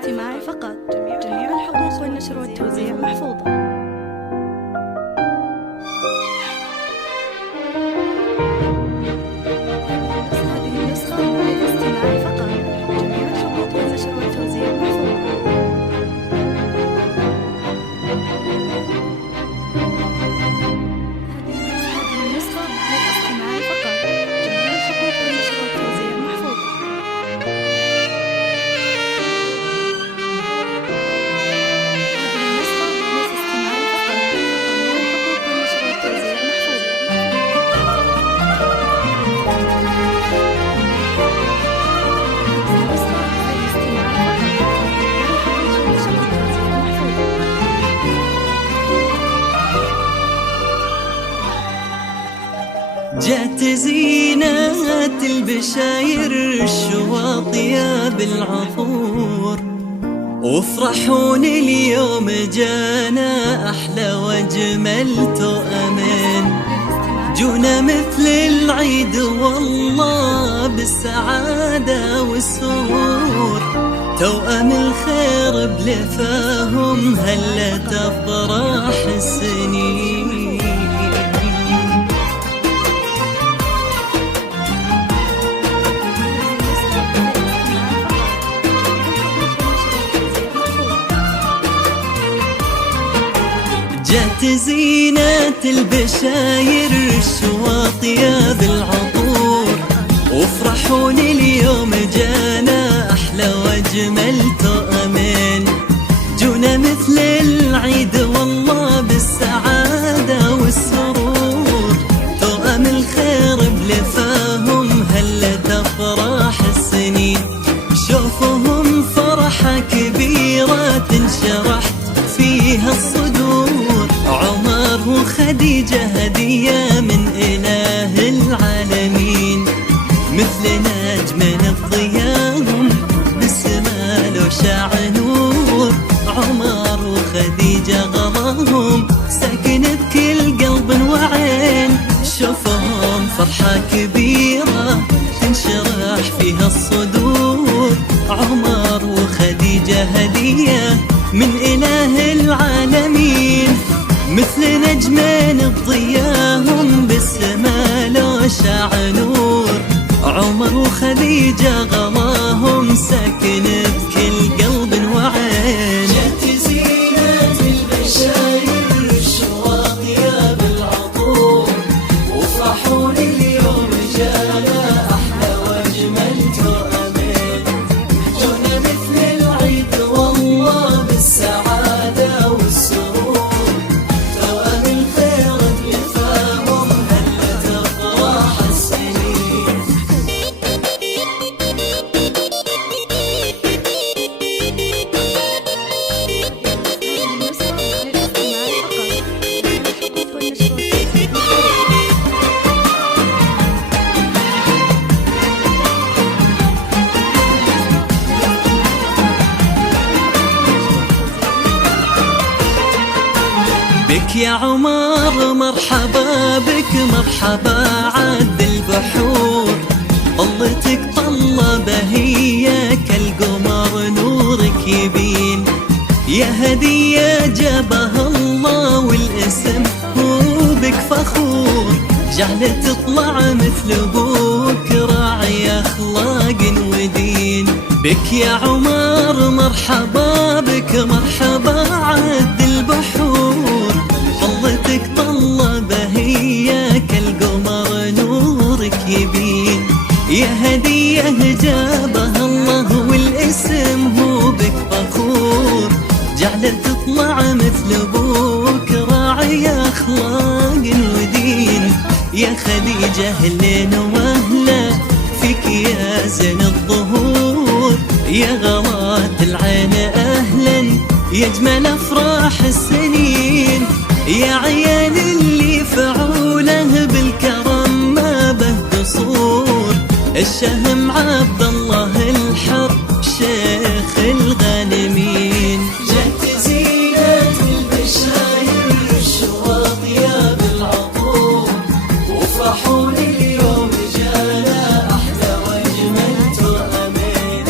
الاستماع فقط. جميع الحقوق والنشر والتوزيع محفوظة. هذه النسخة للاستماع فقط. جميع الحقوق والنشر والتوزيع محفوظة. هذه النسخة للاستماع فقط. جميع الحقوق والنشر والتوزيع محفوظة. جات زينات البشاير الشواطية بالعطور، وافرحون اليوم جانا أحلى وأجمل تؤمن. جونا مثل العيد والله بالسعادة والسرور، توأم الخير بلفاهم هلت أفراح السنين. جات زينات البشاير الشواطية بالعطور، وافرحون اليوم جانا أحلى وأجمل تؤمن. جونا مثل العيد والله بالسعادة والسرور، توأم الخير بلفاهم هلت أفراح السنين. شوفهم فرحة كبيرة تنشرح فيها الصدور، عمر وخديجة هدية من إله العالمين. مثل نجم الضياهم بالسما لو شاع نور، عمر وخديجة غلاهم ساكن بكل قلب وعين. شوفهم فرحة كبيرة تنشرح فيها الصدور، عمر وخديجة هدية من إله العالمين. مثل نجمين الضياهم بالسما لو شاع نور، عمر وخديجة غلاهم ساكن بكل قلب وعين. جات زينات البشاير الشواطية بالعطور، وافرحون اليوم جانا أحلى وأجمل تؤمن. جونا مثل العيد والله بالسعادة والسرور، توأم الخير بلفاهم هلت أفراح السنين. بك يا عمر مرحبا بك، مرحبا عد البحور. طلتك طلة بهية كالقمر نورك يبين، يا هدية جابها الله والاسم هو بك فخور. جعلت تطلع مثل ابوك راعي اخلاق ودين. بك يا عمر مرحبا بك، مرحبا عد البحور. طلتك طلة بهية كالقمر نورك يبين، يا هدية جابها الله والاسم هو بك فخور. جعلت تطلع مثل ابوك راعي اخلاق ودين. يا خديجة اهلين واهلا فيك يا زين الظهور، يا غلات العين اهلا يا اجمل افراح السنين. يا عيال اللي فعوله بالكرم ما به قصور، الشهم عبد الله الحر شيخ الغانمين. جات زينات البشاير الشواطية بالعطور، وافرحون اليوم جانا أحلى وأجمل تؤمن.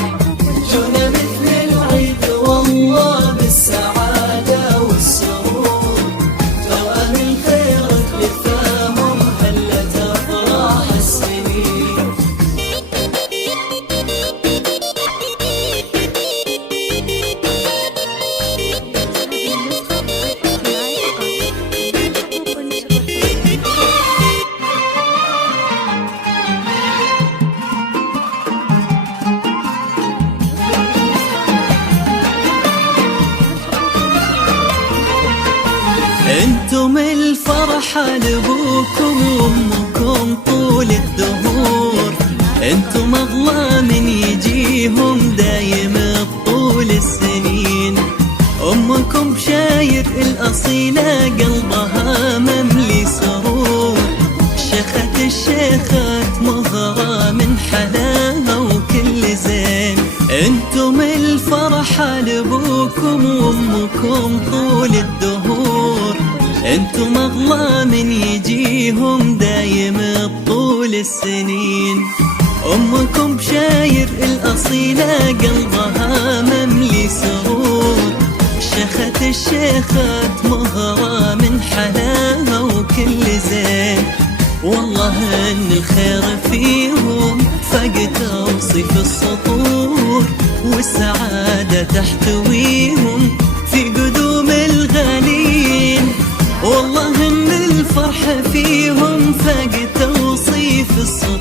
جونا مثل العيد انتم الفرحة لابوكم وامكم طول الدهور، انتم اغلى من يجيهم دايم طول السنين. امكم شاير الاصيلة قلبها مملي سرور، شيخة الشيخات مهرة من حلاها وكل زين. انتم الفرحة لابوكم وامكم طول الدهور، انتم اغلى من يجيهم دايم طول السنين. امكم شاير الاصيلة قلبها مملي سرور، شيخة الشيخات مهرة من حلاها وكل زين. والله ان الخير فيهم فاق توصيف السطور، والسعادة تحتويهم في قدوم الغالين. والله ان الفرح فيهم فاق توصيف السطور،